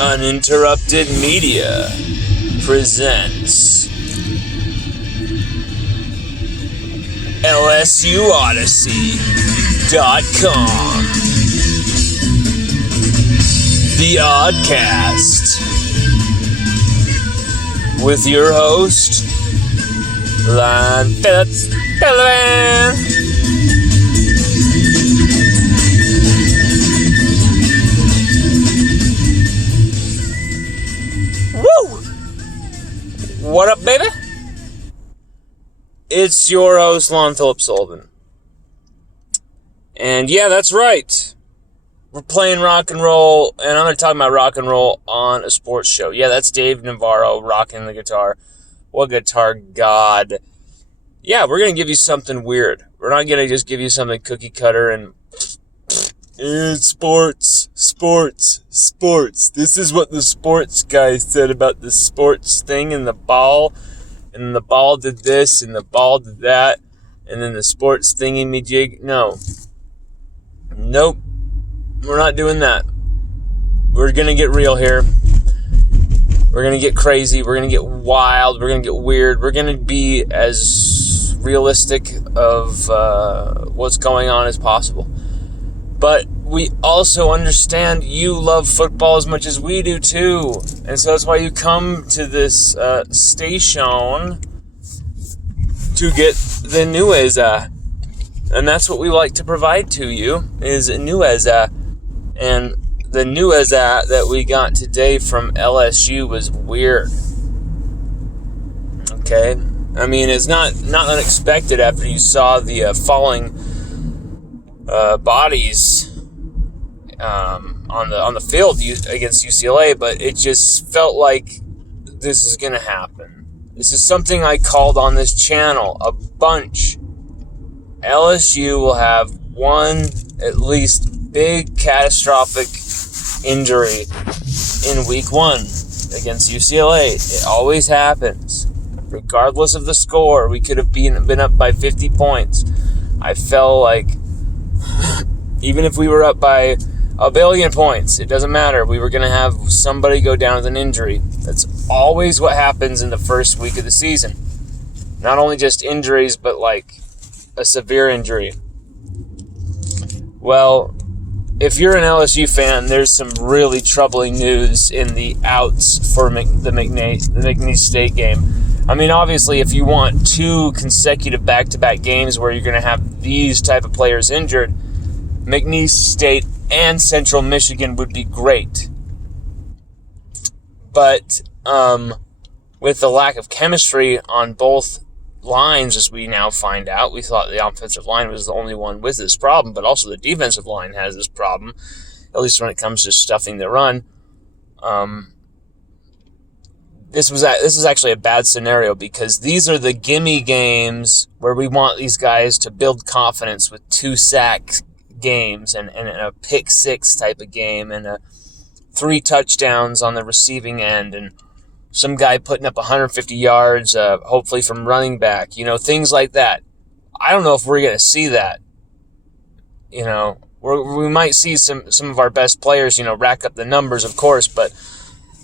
Uninterrupted Media presents LSUODYSSEY.COM, The Oddcast, with your host, Lon Phillips. Woo! What up, baby? It's your host, Lon Phillips Sullivan. And yeah, that's right. We're playing rock and roll, and I'm going to talk about rock and roll on a sports show. Yeah, that's Dave Navarro rocking the guitar. What guitar god. Yeah, we're going to give you something weird. We're not going to just give you something cookie cutter and it's sports. This is what the sports guy said about the sports thing and the ball. And the ball did this and the ball did that. And then the sports thingy-me-jig. No. Nope. We're not doing that. We're going to get real here. We're going to get crazy. We're going to get wild. We're going to get weird. We're going to be as realistic of what's going on as possible. But we also understand you love football as much as we do too. And so that's why you come to this station to get the news. And that's what we like to provide to you is news. And the news that we got today from LSU was weird. Okay? I mean, it's not unexpected after you saw the falling bodies on the field against UCLA, but it just felt like this is going to happen. This is something I called on this channel a bunch. LSU will have one, at least, big catastrophic injury in week 1 against UCLA. It always happens. Regardless of the score, we could have been up by 50 points. I felt like even if we were up by a billion points, it doesn't matter. We were going to have somebody go down with an injury. That's always what happens in the first week of the season. Not only just injuries, but like a severe injury. Well, if you're an LSU fan, there's some really troubling news in the outs for the McNeese State game. I mean, obviously, if you want 2 consecutive back-to-back games where you're going to have these type of players injured, McNeese State and Central Michigan would be great. But with the lack of chemistry on both lines, as we now find out, we thought the offensive line was the only one with this problem, but also the defensive line has this problem, at least when it comes to stuffing the run. This is actually a bad scenario because these are the gimme games where we want these guys to build confidence with 2-sack games and a pick 6 type of game and 3 touchdowns on the receiving end and some guy putting up 150 yards, hopefully from running back, things like that. I don't know if we're going to see that. We might see some of our best players, rack up the numbers, of course, but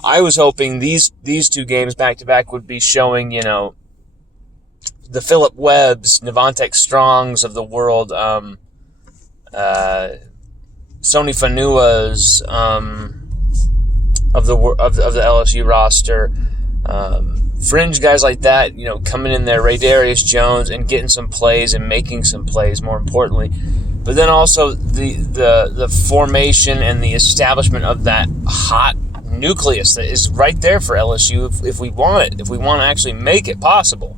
I was hoping these 2 games back-to-back would be showing, the Phillip Webbs, Nevontek Strongs of the world, Sony Fanuas of the LSU roster, fringe guys like that, coming in there, Ray Darius Jones, and getting some plays and making some plays, more importantly. But then also the formation and the establishment of that hot nucleus that is right there for LSU if we want it, if we want to actually make it possible.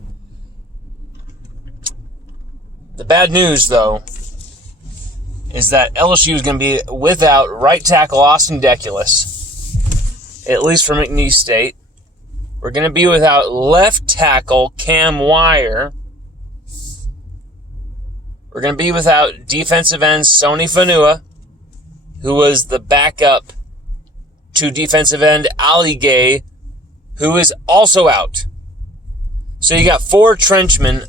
The bad news, though, is that LSU is going to be without right tackle Austin Deculus, at least for McNeese State. We're going to be without left tackle Cam Wire. We're going to be without defensive end Sony Fanua, who was the backup to defensive end Ali Gay, who is also out. So you got 4 trenchmen,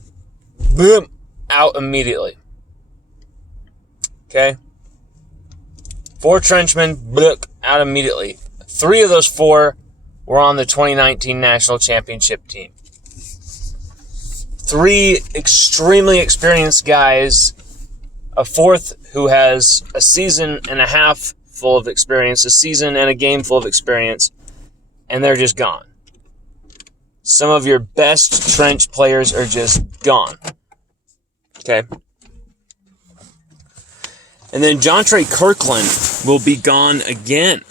boom, out immediately. Okay? 4 trenchmen, out immediately. 3 of those 4 were on the 2019 national championship team. 3 extremely experienced guys, a 4th who has a season and a half full of experience, a season and a game full of experience, and they're just gone. Some of your best trench players are just gone. Okay? And then Jontre Kirkland will be gone again.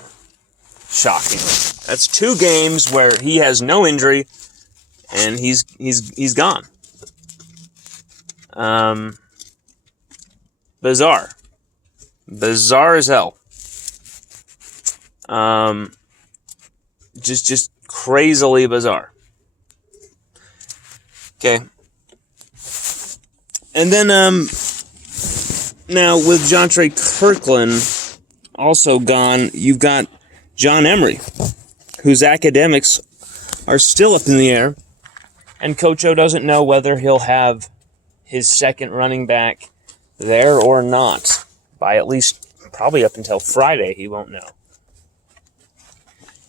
Shockingly. That's 2 games where he has no injury and he's gone. Bizarre. Bizarre as hell. Just crazily bizarre. Okay. And then now with Jontre Kirkland also gone, you've got John Emery, whose academics are still up in the air, and Coach O doesn't know whether he'll have his second running back there or not. By at least probably up until Friday, he won't know.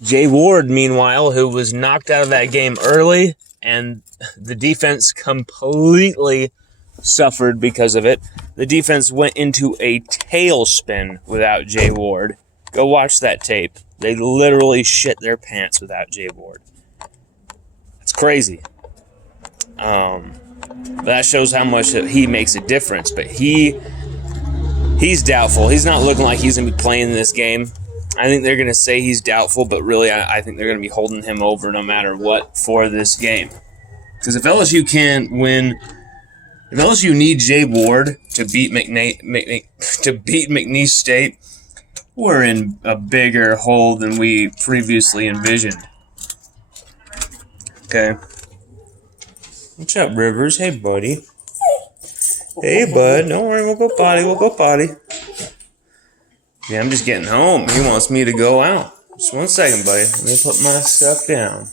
Jay Ward, meanwhile, who was knocked out of that game early, and the defense completely suffered because of it. The defense went into a tailspin without Jay Ward. Go watch that tape. They literally shit their pants without Jay Ward. It's crazy. That shows how much he makes a difference. But he's doubtful. He's not looking like he's going to be playing this game. I think they're going to say he's doubtful, but really I think they're going to be holding him over no matter what for this game. Because if LSU can't win, if LSU needs Jay Ward to beat McNeese State, we're in a bigger hole than we previously envisioned. Okay. What's up, Rivers? Hey, buddy. Hey, bud. Don't worry. We'll go potty. We'll go potty. Yeah, I'm just getting home. He wants me to go out. Just one second, buddy. Let me put my stuff down.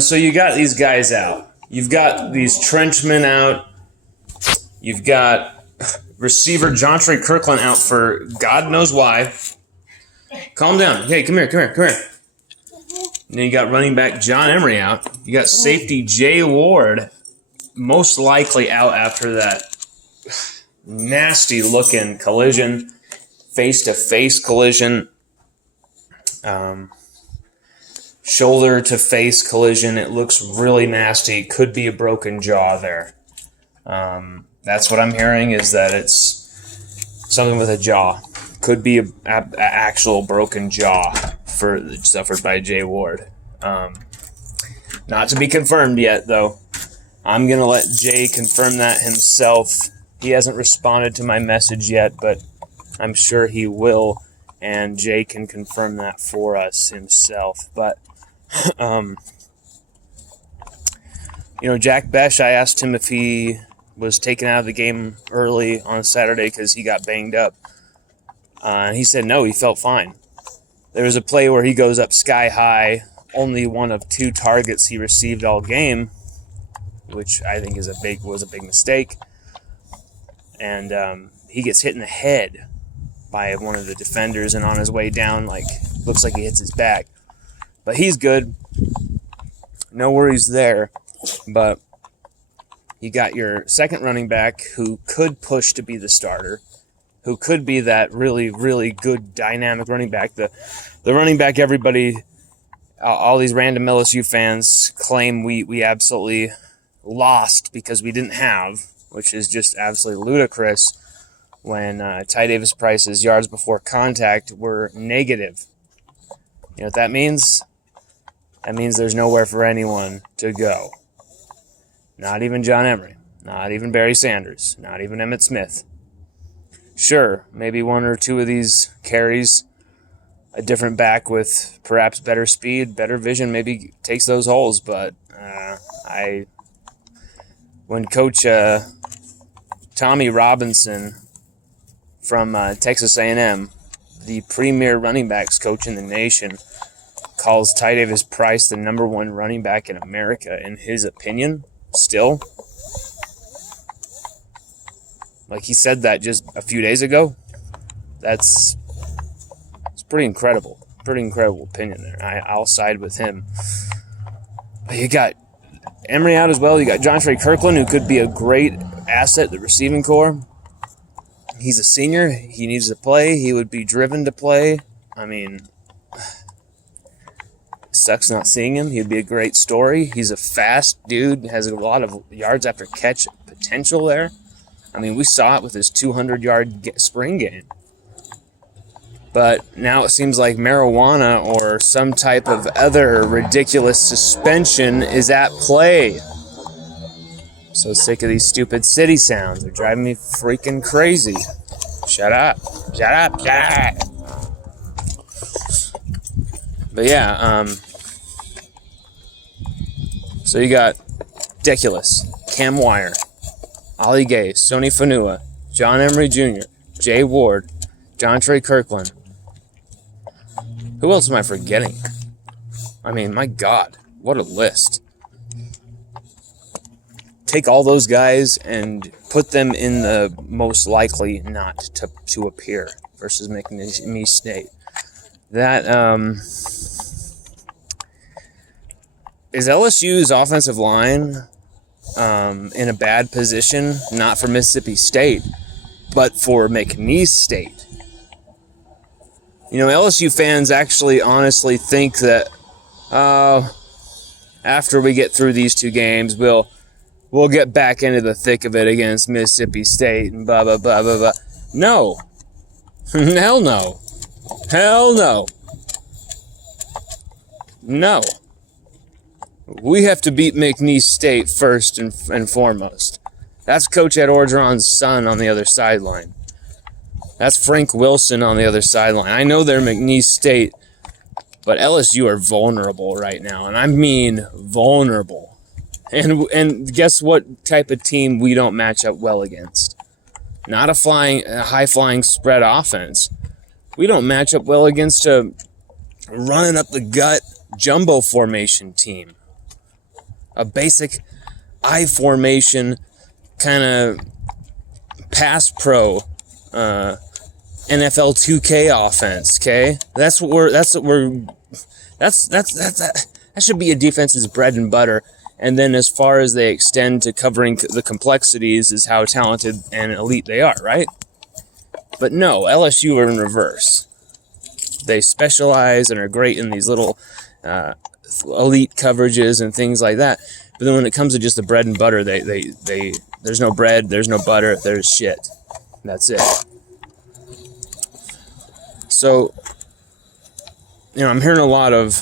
So you got these guys out. You've got these trenchmen out. You've got receiver Jontre Kirkland out for God knows why. Calm down. Hey, come here. And then you got running back John Emery out. You got safety Jay Ward most likely out after that nasty-looking collision, face-to-face collision, shoulder-to-face collision. It looks really nasty. Could be a broken jaw there. That's what I'm hearing, is that it's something with a jaw. Could be an actual broken jaw suffered by Jay Ward. Not to be confirmed yet, though. I'm going to let Jay confirm that himself. He hasn't responded to my message yet, but I'm sure he will, and Jay can confirm that for us himself. But, Jack Besh, I asked him if he was taken out of the game early on Saturday because he got banged up. He said no, he felt fine. There was a play where he goes up sky high, only one of 2 targets he received all game, which I think was a big mistake. And he gets hit in the head by one of the defenders, and on his way down, looks like he hits his back. But he's good. No worries there. But you got your second running back who could push to be the starter, who could be that really, really good dynamic running back. The running back everybody, all these random LSU fans claim we absolutely lost because we didn't have, which is just absolutely ludicrous when Ty Davis Price's yards before contact were negative. You know what that means? That means there's nowhere for anyone to go. Not even John Emery. Not even Barry Sanders. Not even Emmitt Smith. Sure, maybe 1 or 2 of these carries, a different back with perhaps better speed, better vision, maybe takes those holes, but when Coach Tommy Robinson from Texas A&M, the premier running backs coach in the nation, calls Ty Davis Price the number 1 running back in America, in his opinion, still. He said that just a few days ago. It's pretty incredible. Pretty incredible opinion there. I'll side with him. But you got Emery out as well. You got John Trey Kirkland, who could be a great asset at the receiving corps. He's a senior. He needs to play. He would be driven to play. I mean, sucks not seeing him. He'd be a great story. He's a fast dude. Has a lot of yards after catch potential there. I mean, we saw it with his 200-yard spring game. But now it seems like marijuana or some type of other ridiculous suspension is at play. I'm so sick of these stupid city sounds. They're driving me freaking crazy. Shut up. Shut up. Shut up. But yeah, so you got Ridiculous, Cam Wire, Ollie Gay, Sony Fanua, John Emery Jr., Jay Ward, John Trey Kirkland. Who else am I forgetting? I mean, my God, what a list. Take all those guys and put them in the most likely not to appear versus McNeese State. That, is LSU's offensive line in a bad position, not for Mississippi State, but for McNeese State? You know, LSU fans actually honestly think that after we get through these two games, we'll get back into the thick of it against Mississippi State and blah, blah, blah, blah, blah. No. Hell no. Hell no. No. We have to beat McNeese State first and foremost. That's Coach Ed Orgeron's son on the other sideline. That's Frank Wilson on the other sideline. I know they're McNeese State, but LSU are vulnerable right now, and I mean vulnerable. And guess what type of team we don't match up well against? Not a high-flying spread offense. We don't match up well against a running up the gut jumbo formation team. A basic I formation kind of pass pro NFL 2K offense, okay? That should be a defense's bread and butter. And then as far as they extend to covering the complexities is how talented and elite they are, right? But no, LSU are in reverse. They specialize and are great in these little elite coverages and things like that. But then when it comes to just the bread and butter, they there's no bread, there's no butter, there's shit. That's it. So, you know, I'm hearing a lot of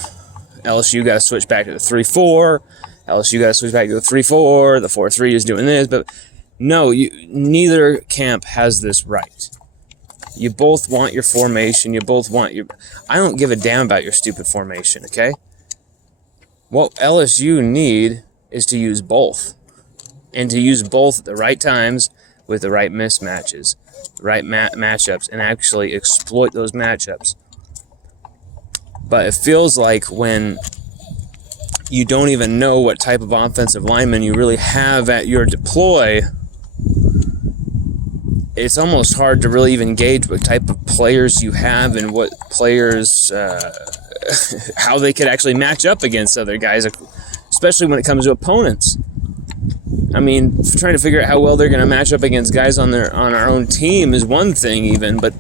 LSU got to switch back to the 3-4. LSU got to switch back to the 3-4. The 4-3 is doing this, but no, neither camp has this right. You both want your formation. You both want your. I don't give a damn about your stupid formation. Okay. What LSU need is to use both, and to use both at the right times with the right mismatches, the right matchups, and actually exploit those matchups. But it feels like when you don't even know what type of offensive lineman you really have at your deploy, it's almost hard to really even gauge what type of players you have and what players, how they could actually match up against other guys, especially when it comes to opponents. I mean, trying to figure out how well they're going to match up against guys on our own team is one thing even, but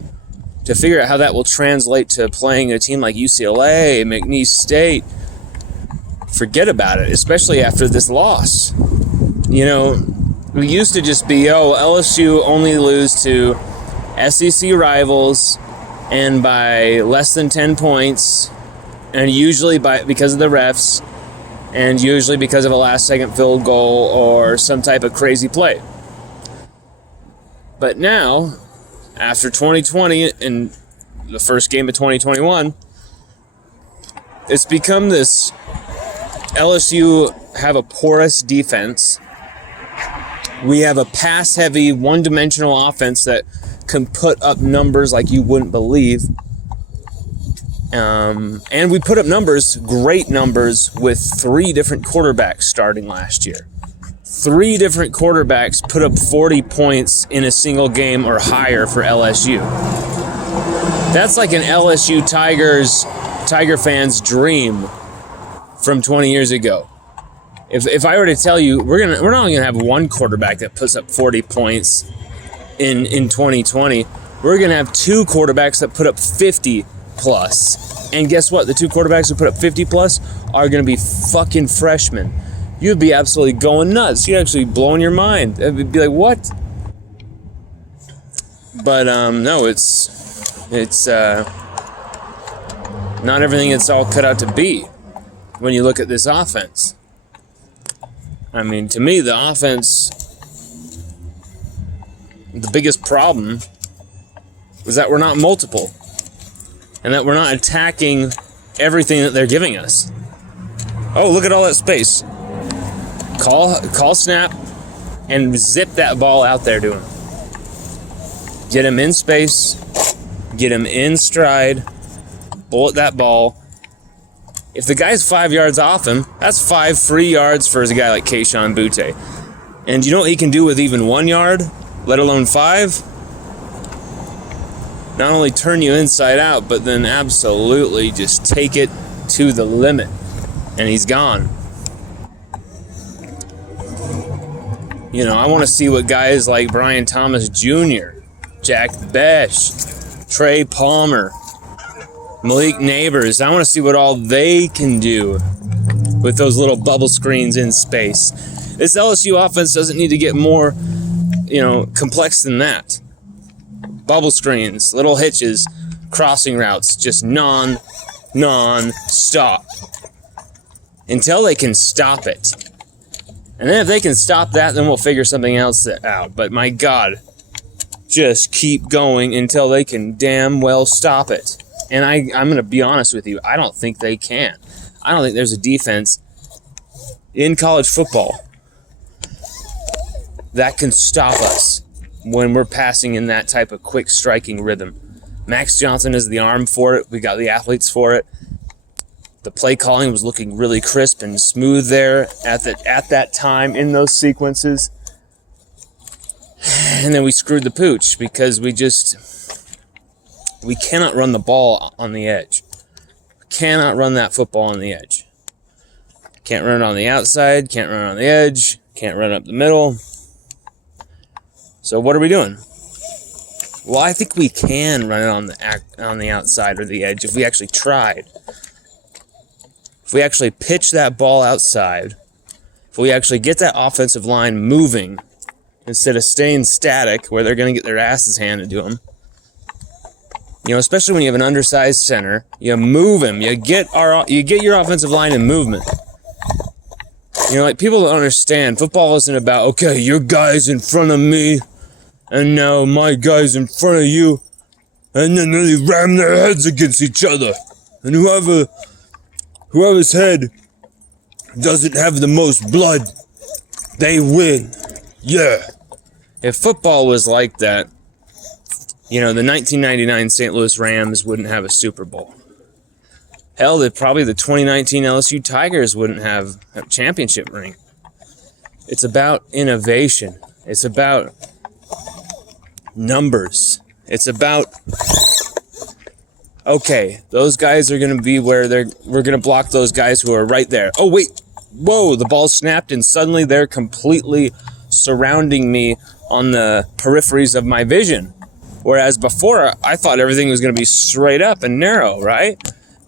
to figure out how that will translate to playing a team like UCLA, McNeese State, forget about it, especially after this loss. You know, we used to just be, LSU only lose to SEC rivals and by less than 10 points, and usually because of the refs, and usually because of a last-second field goal or some type of crazy play. But now, after 2020 and the first game of 2021, it's become this LSU have a porous defense. We have a pass-heavy, one-dimensional offense that can put up numbers like you wouldn't believe. And we put up numbers, great numbers, with 3 different quarterbacks starting last year. 3 different quarterbacks put up 40 points in a single game or higher for LSU. That's like an LSU Tigers Tiger fans' dream from 20 years ago. If I were to tell you we're not only gonna have one quarterback that puts up 40 points in 2020, we're gonna have two quarterbacks that put up 50 plus. And guess what? The two quarterbacks who put up 50 plus are gonna be fucking freshmen. You'd be absolutely going nuts. You'd actually blowing your mind. It'd be like, what? But no, it's not everything it's all cut out to be when you look at this offense. I mean, to me, the offense, the biggest problem is that we're not multiple and that we're not attacking everything that they're giving us. Oh, look at all that space. Call snap and zip that ball out there to him. Get him in space, get him in stride, bullet that ball. If the guy's 5 yards off him, that's 5 free yards for a guy like Kayshon Boutte. And you know what he can do with even 1 yard, let alone 5? Not only turn you inside out, but then absolutely just take it to the limit. And he's gone. You know, I want to see what guys like Brian Thomas Jr., Jack Besh, Trey Palmer, Malik Neighbors, I want to see what all they can do with those little bubble screens in space. This LSU offense doesn't need to get more, complex than that. Bubble screens, little hitches, crossing routes, just non-stop. Until they can stop it. And then if they can stop that, then we'll figure something else out. But my God, just keep going until they can damn well stop it. And I'm going to be honest with you, I don't think they can. I don't think there's a defense in college football that can stop us when we're passing in that type of quick striking rhythm. Max Johnson is the arm for it. We got the athletes for it. The play calling was looking really crisp and smooth there at that time in those sequences. And then we screwed the pooch because we cannot run the ball on the edge. We cannot run that football on the edge. Can't run it on the outside, can't run it on the edge, can't run it up the middle. So what are we doing? Well, I think we can run it on the outside or the edge if we actually tried. If we actually pitch that ball outside, if we actually get that offensive line moving instead of staying static where they're going to get their asses handed to them. Especially when you have an undersized center, you move him. You get your offensive line in movement. People don't understand. Football isn't about, okay, your guy's in front of me, and now my guy's in front of you, and then they ram their heads against each other, and whoever's head doesn't have the most blood, they win. Yeah. If football was like that, the 1999 St. Louis Rams wouldn't have a Super Bowl. Hell, probably the 2019 LSU Tigers wouldn't have a championship ring. It's about innovation. It's about numbers. It's about, okay, those guys are going to be where we're going to block those guys who are right there. Oh, wait. Whoa, the ball snapped and suddenly they're completely surrounding me on the peripheries of my vision. Whereas before, I thought everything was going to be straight up and narrow, right?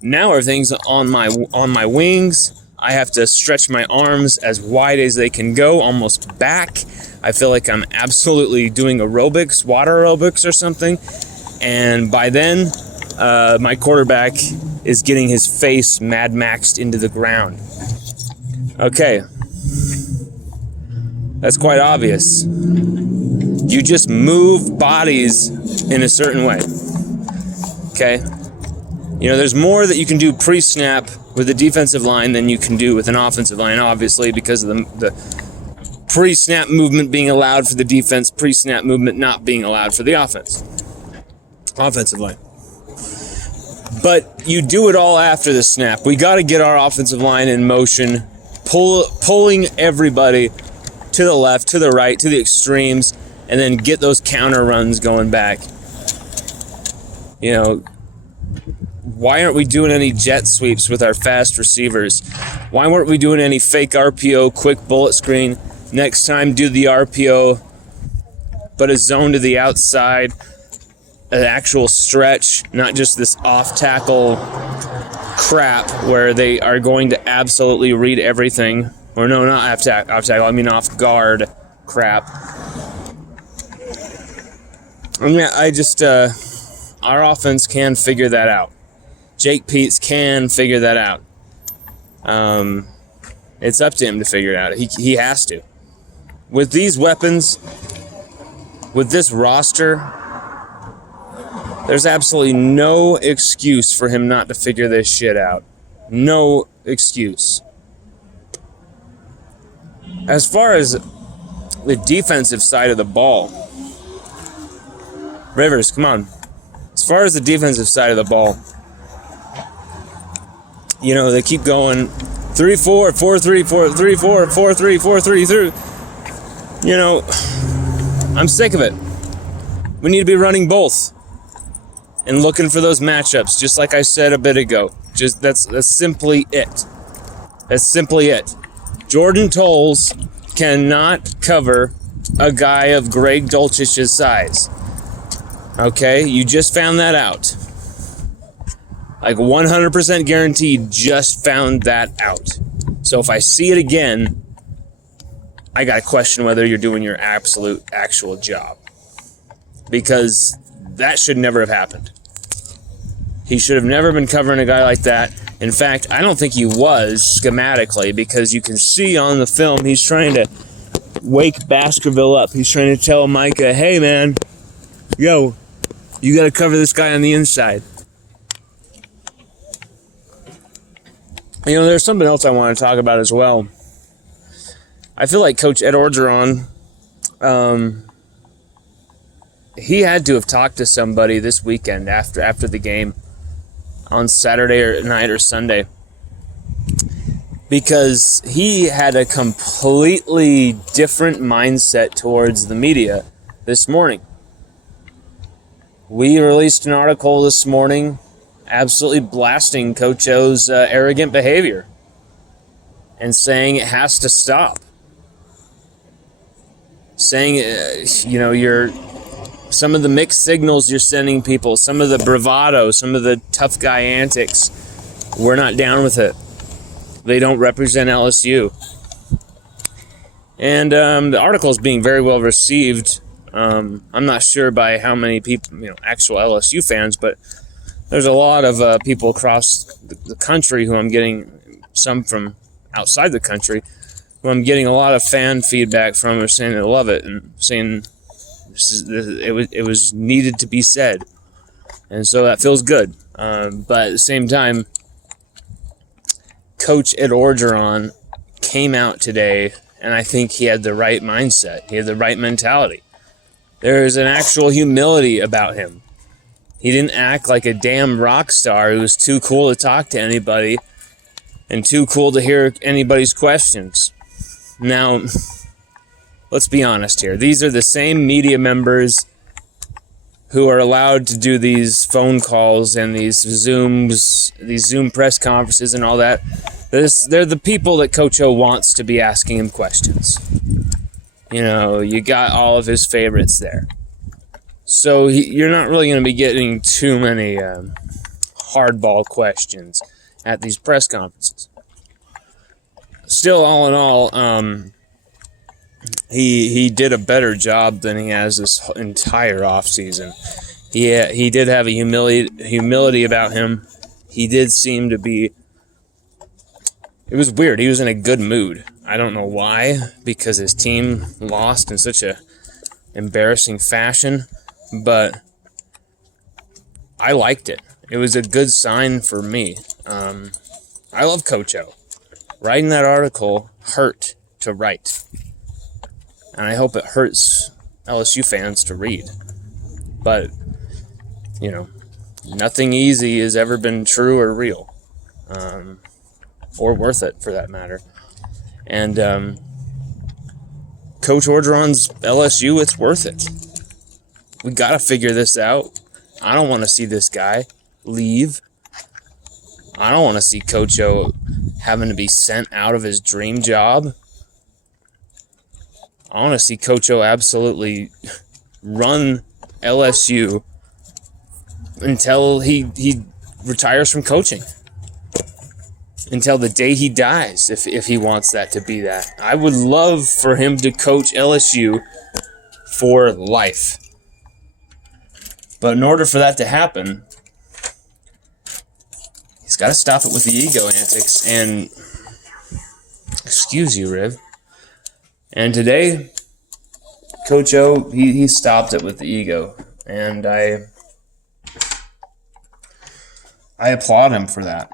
Now everything's on my wings. I have to stretch my arms as wide as they can go, almost back. I feel like I'm absolutely doing aerobics, water aerobics or something. And by then, my quarterback is getting his face Mad Maxed into the ground. Okay. That's quite obvious. You just move bodies in a certain way. Okay? There's more that you can do pre-snap with the defensive line than you can do with an offensive line, obviously, because of the pre-snap movement being allowed for the defense, pre-snap movement not being allowed for the offensive line. But you do it all after the snap. We got to get our offensive line in motion, pulling everybody to the left, to the right, to the extremes, and then get those counter runs going back. Why aren't we doing any jet sweeps with our fast receivers? Why weren't we doing any fake RPO, quick bullet screen? Next time, do the RPO, but a zone to the outside, an actual stretch, not just this off-tackle crap where they are going to absolutely read everything. Or no, not off-tackle, I mean off-guard crap. I mean, our offense can figure that out. Jake Peets can figure that out. It's up to him to figure it out. He has to. With these weapons, with this roster, there's absolutely no excuse for him not to figure this shit out. No excuse. As far as the defensive side of the ball, Rivers, come on. As far as the defensive side of the ball, you know, they keep going 3-4, 4-3, 4-3, 4, 4-3, 4-3, 3. You know, I'm sick of it. We need to be running both and looking for those matchups, just like I said a bit ago. Just that's simply it. That's simply it. Jordan Tolles cannot cover a guy of Greg Dulcich's size. Okay, you just found that out. Like 100% guaranteed, just found that out. So if I see it again, I gotta question whether you're doing your actual job. Because that should never have happened. He should have never been covering a guy like that. In fact, I don't think he was schematically, because you can see on the film he's trying to wake Baskerville up. He's trying to tell Micah, hey man, yo, you got to cover this guy on the inside. You know, there's something else I want to talk about as well. I feel like Coach Ed Orgeron, he had to have talked to somebody this weekend after the game on Saturday night or Sunday, because he had a completely different mindset towards the media this morning. We released an article this morning absolutely blasting Coach O's arrogant behavior and saying it has to stop. Saying, you know, some of the mixed signals you're sending people, some of the bravado, some of the tough guy antics, we're not down with it. They don't represent LSU. And the article is being very well received. I'm not sure by how many people, you know, actual LSU fans, but there's a lot of people across the country who I'm getting, some from outside the country, who I'm getting a lot of fan feedback from, are saying they love it and saying it was needed to be said, and so that feels good. But at the same time, Coach Ed Orgeron came out today, and I think he had the right mindset. He had the right mentality. There's an actual humility about him. He didn't act like a damn rock star who was too cool to talk to anybody and too cool to hear anybody's questions. Now, let's be honest here. These are the same media members who are allowed to do these phone calls and these Zoom press conferences and all that. They're the people that Coach O wants to be asking him questions. You know, you got all of his favorites there. So you're not really going to be getting too many hardball questions at these press conferences. Still, all in all, he did a better job than he has this entire offseason. He did have a humility about him. He did seem to be... It was weird. He was in a good mood. I don't know why, because his team lost in such a embarrassing fashion, but I liked it. It was a good sign for me. I love Coach O. Writing that article hurt to write, and I hope it hurts LSU fans to read. But, you know, nothing easy has ever been true or real, or worth it for that matter. And Coach Orgeron's LSU, it's worth it. We got to figure this out. I don't want to see this guy leave. I don't want to see Coach O having to be sent out of his dream job. I want to see Coach O absolutely run LSU until he retires from coaching. Until the day he dies, if he wants that to be that. I would love for him to coach LSU for life. But in order for that to happen, he's got to stop it with the ego antics. And, excuse you, Riv. And today, Coach O, he stopped it with the ego. And I applaud him for that.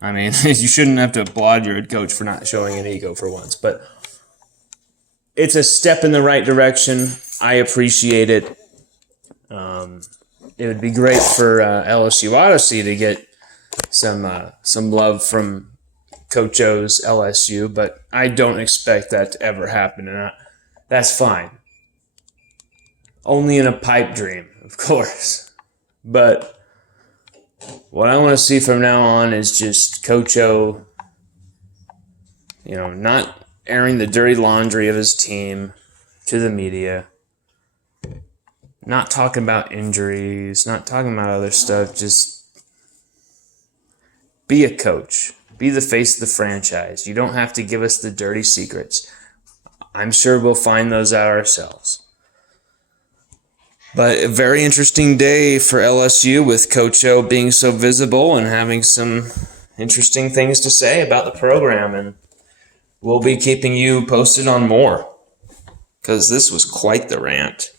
I mean, you shouldn't have to applaud your head coach for not showing an ego for once. But it's a step in the right direction. I appreciate it. It would be great for LSU Odyssey to get some love from Coach O's LSU, but I don't expect that to ever happen, and that's fine. Only in a pipe dream, of course. But what I want to see from now on is just Coach O, not airing the dirty laundry of his team to the media, not talking about injuries, not talking about other stuff, just be a coach. Be the face of the franchise. You don't have to give us the dirty secrets. I'm sure we'll find those out ourselves. But a very interesting day for LSU with Coach O being so visible and having some interesting things to say about the program. And we'll be keeping you posted on more, because this was quite the rant.